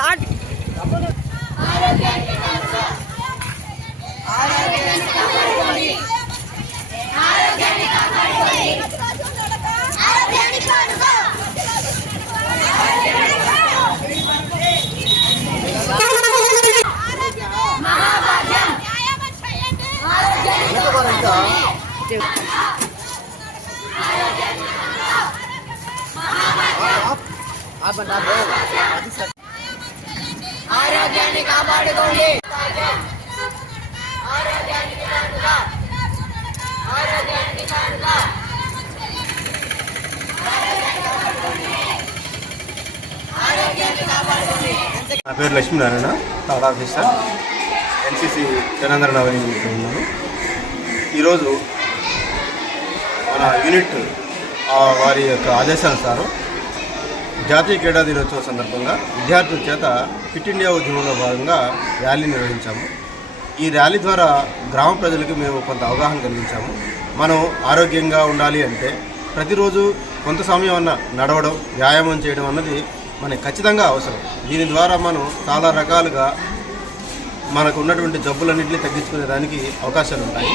Start. ఆరోగ్యాన్ని కాపాడుకోండి. నా పేరు Lakshminarayana, third officer, NCC Janendra Nagar ఉన్నాను. ఈరోజు మన యూనిట్ వారి యొక్క ఆదేశానుసారం జాతీయ క్రీడా దినోత్సవం సందర్భంగా విద్యార్థుల చేత ఫిట్ ఇండియా ఉద్యమంలో భాగంగా ర్యాలీ నిర్వహించాము. ఈ ర్యాలీ ద్వారా గ్రామ ప్రజలకు మేము కొంత అవగాహన కలిగించాము. మనం ఆరోగ్యంగా ఉండాలి అంటే ప్రతిరోజు కొంత సమయం అన్న నడవడం, వ్యాయామం చేయడం అన్నది మనకి ఖచ్చితంగా అవసరం. దీని ద్వారా మనం చాలా రకాలుగా మనకు ఉన్నటువంటి జబ్బులన్నింటినీ తగ్గించుకునే దానికి అవకాశాలు ఉంటాయి.